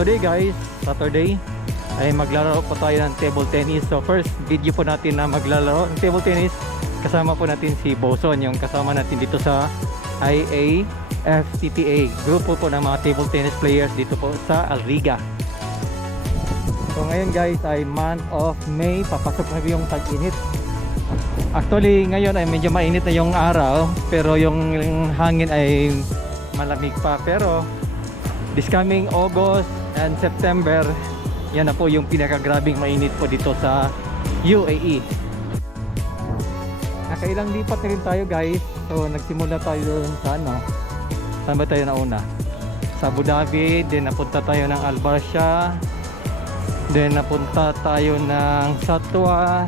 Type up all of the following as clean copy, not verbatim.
today guys, Saturday, ay maglalaro po tayo ng table tennis. So first video po natin na maglalaro ng table tennis, kasama po natin si Boson, yung kasama natin dito sa IAFTTA, grupo po ng mga table tennis players dito po sa Alriga. So ngayon guys ay month of May, papasok na yung tag-init. Actually ngayon ay medyo mainit na yung araw, pero yung hangin ay malamig pa. Pero this coming August and September, yan na po yung pinakagrabing mainit po dito sa UAE. Nakailang lipat na rin tayo guys. So nagsimula tayo doon sa ano, saan ba tayo nauna? Sa Abu Dhabi, then napunta tayo ng Al Barsha, then napunta tayo ng Satwa,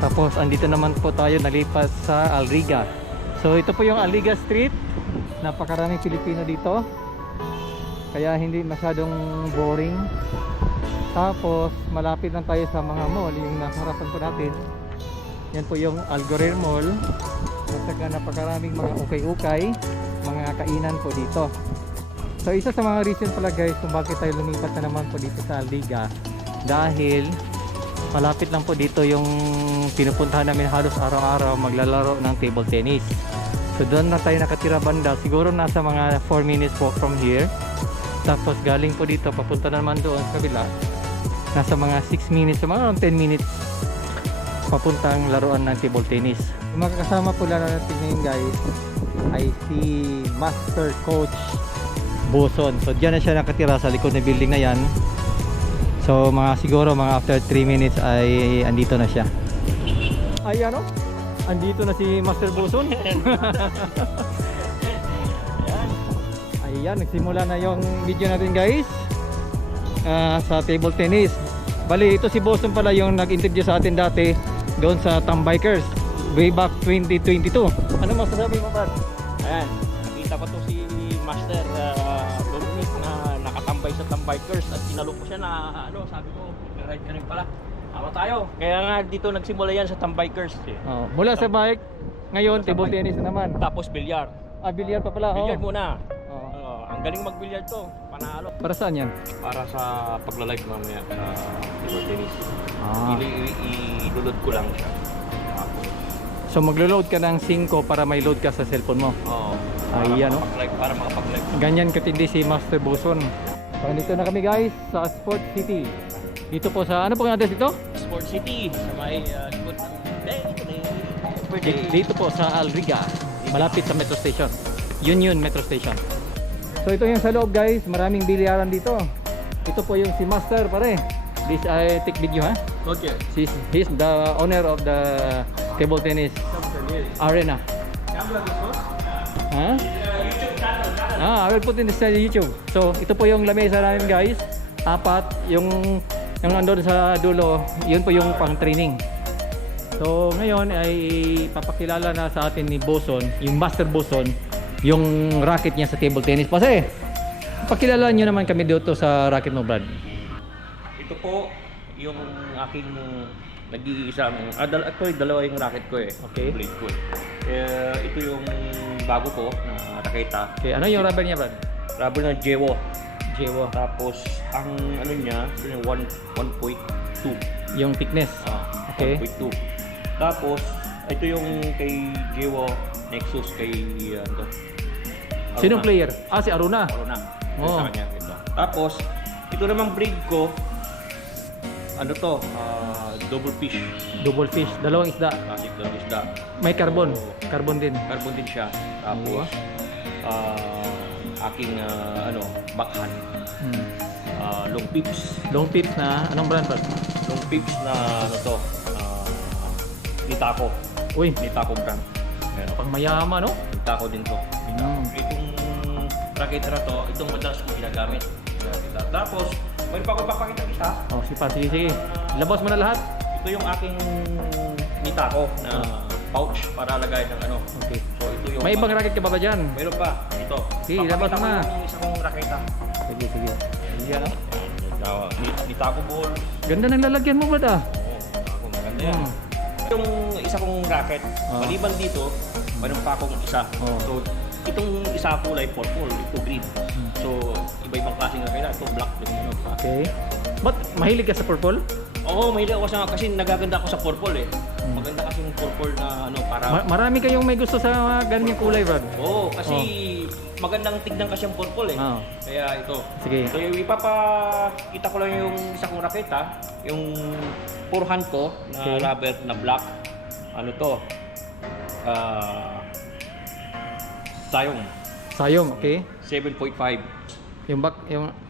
tapos andito naman po tayo nalipat sa Alriga. So ito po yung Alriga Street, napakaraming Pilipino dito, kaya hindi masyadong boring. Tapos malapit lang tayo sa mga mall, yung nasa harapan po natin. Yan po yung Al Ghurair Mall. Basta napakaraming mga ukay-ukay, mga kainan po dito. So isa sa mga reason pala guys kung bakit tayo lumipat na naman po dito sa Alriga, dahil malapit lang po dito yung pinupuntahan namin halos araw-araw maglalaro ng table tennis. So doon na tayo nakatira banda, siguro nasa mga 4 minutes walk from here. Tapos galing po dito papunta naman doon sa kabila, nasa mga 6 minutes, so mga 10 minutes papuntang laruan ng table tennis. Yung makakasama po lang natin ngayon guys ay si Master Coach Boson. So dyan na siya nakatira sa likod ng building na yan. So mga siguro mga after 3 minutes ay andito na siya. Ay ano? Andito na si Master Boson. Ayan, nagsimula na yung video natin guys sa table tennis. Bali, ito si Boson pala yung nag-introduce sa atin dati doon sa Tambikers way back 2022. Ano masasabi mo, Brad? Ayan, nakita ko to si Master Dominic na nakatambay sa Tambikers at tinalo ko siya na ano, sabi ko, ride ka rin pala. Tama tayo. Kaya nga dito nagsimula yan sa Tambikers. Oh, mula sa bike, ngayon table tennis na naman. Tapos bilyar. Ah, bilyar pa pala. Bilyar Oh. muna. Oh. Ang galing magbilyar to. Panalo. Para saan yan? Para sa pagla-live mamaya sa table tennis. Ah. Ilulod ko lang siya. So maglo-load ka ng 5 para may load ka sa cellphone mo. Oo. Ay, ano? Para makapag-live. Ganyan katindi si Master Boson. So dito na kami guys sa Sport City. Dito po sa, ano pong address dito? Sport City. Sa may likod ng... Dito po sa Alriga, malapit sa Metro Station, Union Metro Station. So ito yung sa loob guys, maraming bilyaran dito. Ito po yung si Master pare. This I take video ha. Okay. He's the owner of the table tennis arena. Huh? I will put in this YouTube. So ito po yung lamesa namin guys. 4, yung nandun sa dulo, yun po yung pang training. So ngayon ay papakilala na sa atin ni Boson, yung Master Boson, yung racket niya sa table tennis. Kasi pakilala nyo naman kami dito sa racket mo, Brad. Ito po yung aking nag-iisang, actually dalawa yung racket ko eh. Okay. Blade ko eh. Ito yung bago ko na raketa. Okay, ano yung rubber niya, Brad? Rubber na Jewo. Jewo. Tapos ang ano niya, ito yung 1.2. Yung thickness. Okay. 1.2. Tapos ito yung kay Jewo Nexus kay ano. Sinong player? Si Aruna. Aruna. Oh. Sa kanya ito. Tapos ito namang breed ko, ano to, double fish. Double fish, dalawang isda. Classic double isda. May carbon. So, Carbon din. carbon din siya. Tapos aking ano, backhand. Long pips. Long pips na, anong brand, Brad? Long pips na ano to, Nitako. Uy, Nitako brand. Ayan. pang mayaman, no? Nitako din to. Itong racket na to, itong madalas ko ginagamit. Tapos, may pa ako papakita isa. Oh, sige, sige. Labas mo na lahat. Ito yung aking Nitako na pouch para lagay ng ano. Okay. So ito yung May ibang racket ka ba dyan? Meron pa. Ito. Sige, labas Papakita mo na. ko yung isa kong raketa. Sige, sige. Yan. Nitako ball. Ganda ng lalagyan mo, Brad, ah. Oo, Nitako. Maganda yan. Yung isa kong racket, maliban dito, mayroon pa akong isa. Oh. So, itong isa kulay purple, ito green. So, iba-ibang klase nga kailangan. Ito black din yun. Okay. Ba't mahilig ka sa purple? Oo, mahilig ako sa kasi nagaganda ako sa purple eh. Maganda kasi yung purple na ano para Marami kayong may gusto sa ganyang kulay, Brad. Oo, kasi magandang tignan kasi yung purple eh. Oo. Kaya ito. Sige. So, ipapakita ko lang yung isa kong raketa, yung purhan ko na Okay. rubber na black. Ano to? Sayong. Sayong, okay. 7.5. Yung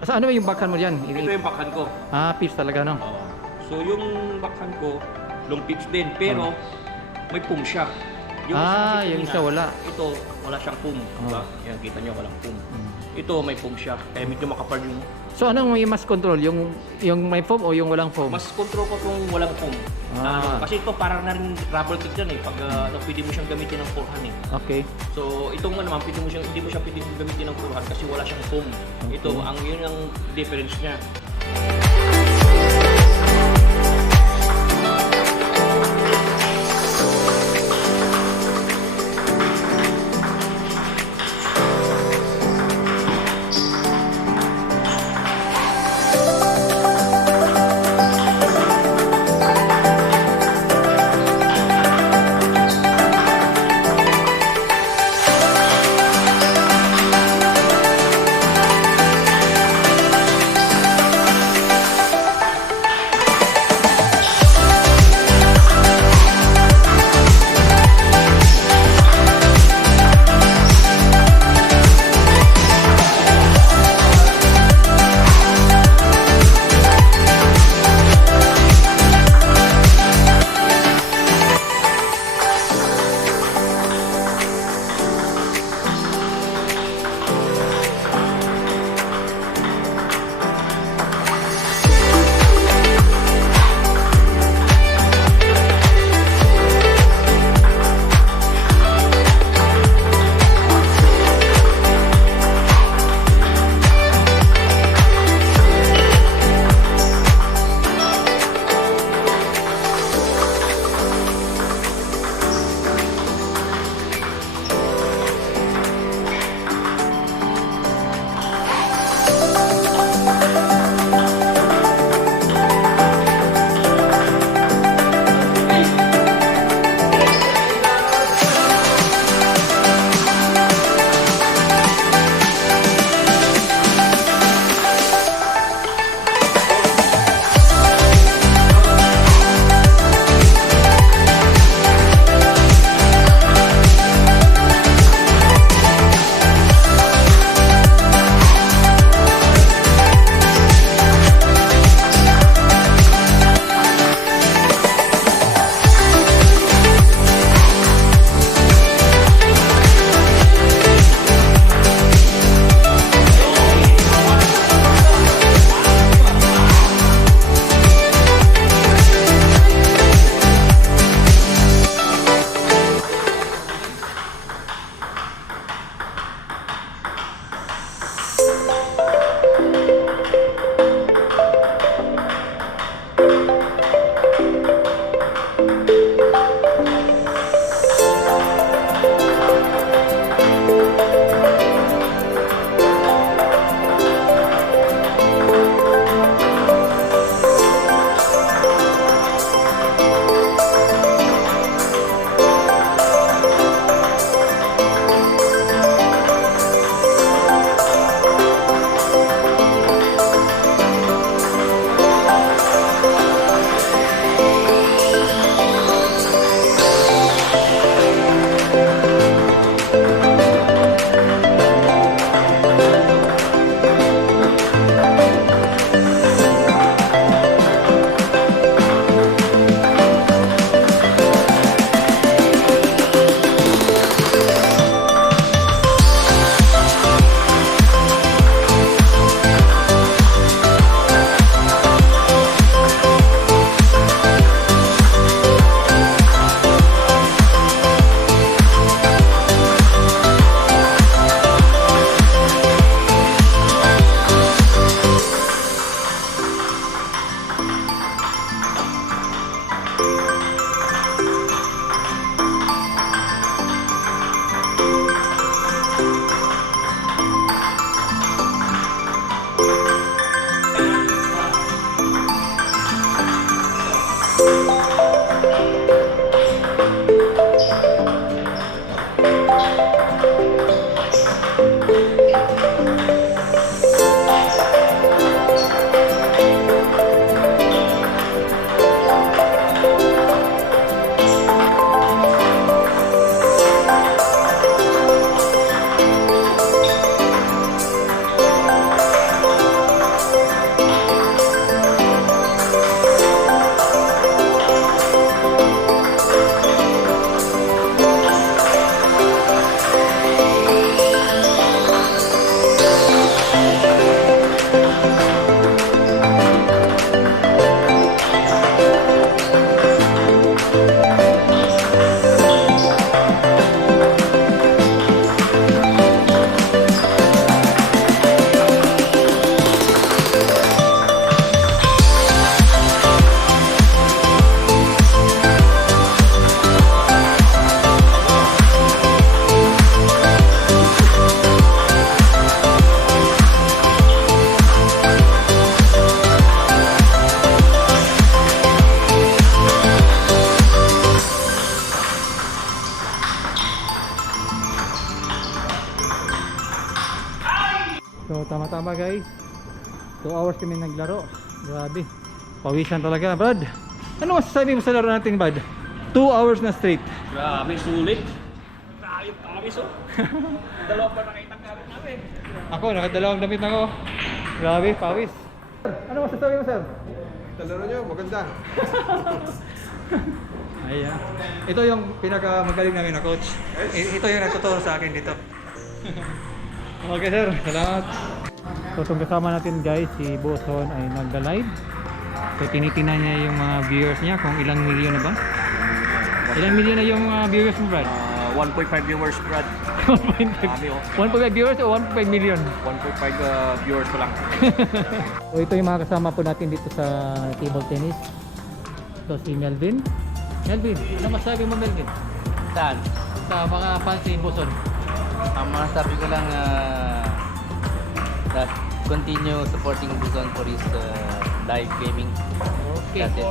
ano yung backhand mo diyan? Ito yung backhand ko. Pips talaga, no? Oo. So yung backhand ko, long pips din, pero may pum siya. Yung yung isa wala. Ito, wala siyang pum. Diba? Yan, kita nyo, walang pum. Ito, may pum siya. Kaya medyo makapal yung... So anong may mas control? Yung may foam o yung walang foam? Mas control ko kung walang pum. Kasi ito parang na rin rubber kick yan eh. Pag pwede mo siyang gamitin ng purhan eh. Okay. So itong naman, hindi mo siya pwede gamitin ng purhan kasi wala siyang foam. Okay. Ito, yun ang difference niya. kasama guys. 2 hours kami naglaro. Grabe. Pawisan talaga, Brad. Ano masasabi mo sa laro natin, Brad? 2 hours na straight. Grabe, sulit. Grabe, pawis oh. Dalawa pa nakita gamit namin. Ako, nakadalawang damit na ako. Grabe, pawis. Ano masasabi mo, sir? Talaro nyo, maganda. Ayan. Ito yung pinakamagaling namin na coach. Ito yung nagtuturo sa akin dito. Okay, sir. Salamat. So, itong kasama natin guys, si Boson ay nagda-live. So, tinitingnan niya yung mga viewers niya kung ilang milyon na ba? Ilang milyon na yung mga viewers mo, Brad? 1.5 viewers, Brad. 1.5 Grabe oh. 1.5 viewers o 1.5 million? 1.5 viewers pa lang. So ito yung mga kasama po natin dito sa table tennis. Ito si Melvin. Melvin, ano masabi mo, Melvin? Saan? Sa mga fans ni Boson. Ang mga sabi ko lang that continue supporting Buson for his live gaming. Okay. That's it.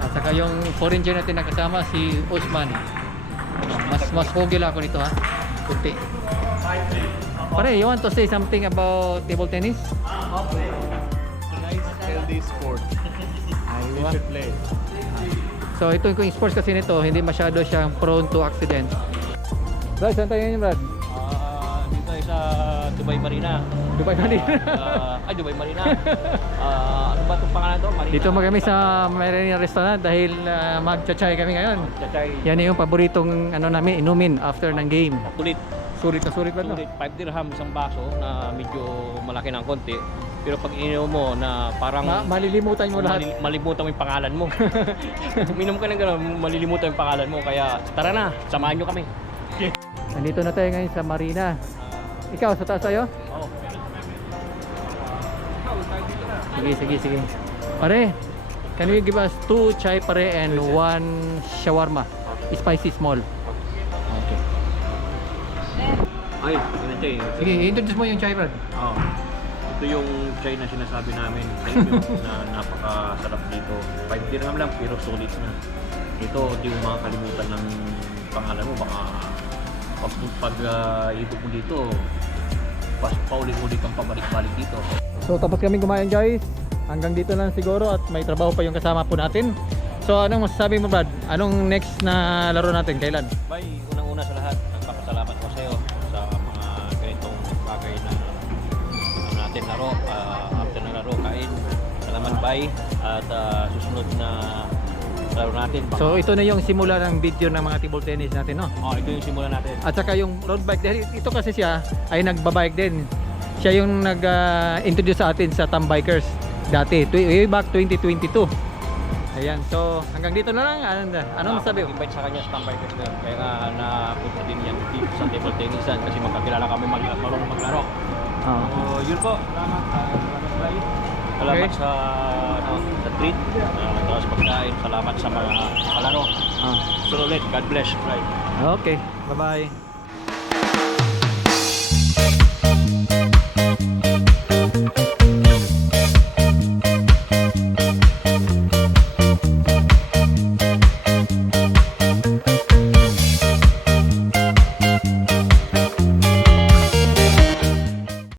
At saka yung foreigner natin nakasama si Usman. Mas pogi lang ako nito ha. Kunti. Pare, you want to say something about table tennis? Healthy sport. Aywa. Play. So ito yung sports kasi nito, hindi masyado siyang prone to accidents. Brad, saan tayo ngayon, Brad? Dito ay sa Dubai Marina. Dubai Marina. Dubai Marina. Ano ba itong pangalan to? Marina. Dito kami sa Marina Restaurant dahil magcha-chai kami ngayon. Chachay. Yan yung paboritong ano namin, inumin after ng game. Sulit. Sulit na sulit ba no? Sulit. 5 dirham isang baso na medyo malaki ng konti. Pero pag ininom mo na parang Malilimutan mo lahat. malimutan mo yung pangalan mo. Uminom ka ng gano'n, malilimutan yung pangalan mo. Kaya tara na, samahan nyo kami. Nandito na tayo ngayon sa Marina. Ikaw, sa taas tayo? Oo. Sige. Pare, can you give us 2 chai pare and 1 shawarma? Spicy small. Okay. Ay, yun na Chay. Sige, introduce mo yung chai, Brad. Oo. Ito yung Chay na sinasabi namin. Thank you na napakasarap dito. 5 dirham lang pero solid na. Ito, hindi mo makakalimutan ng pangalan mo. Baka pag ibig mo dito, paulit-ulit kang pabalik-balik dito. So tapos kami kumain guys. Hanggang dito lang siguro at may trabaho pa yung kasama po natin. So anong masasabi mo, Brad? Anong next na laro natin? Kailan? Bay, unang-una sa lahat, nagpapasalamat ko sa iyo sa mga ganitong bagay na natin laro. After ng laro, kain. Salamat, Bay. At susunod na laro natin. So ito na yung simula ng video ng mga table tennis natin, no? Ito yung simulan natin. At saka yung road bike, dahil ito kasi siya ay nagbabike din. Siya yung nag-introduce sa atin sa Tambikers dati, way back 2022. Ayan, so hanggang dito na lang. Anong masabi mo? Invite sa kanya sa Tambikers na. Kaya nga napunta din yan dito sa table tennisan kasi magkakilala kami marunong maglaro. So yun po. Salamat. Salamat, Bay. Salamat Okay. sa treat. Salamat sa pagkain. Salamat sa mga kalaro. So ulit, God bless. Right. Okay, bye-bye.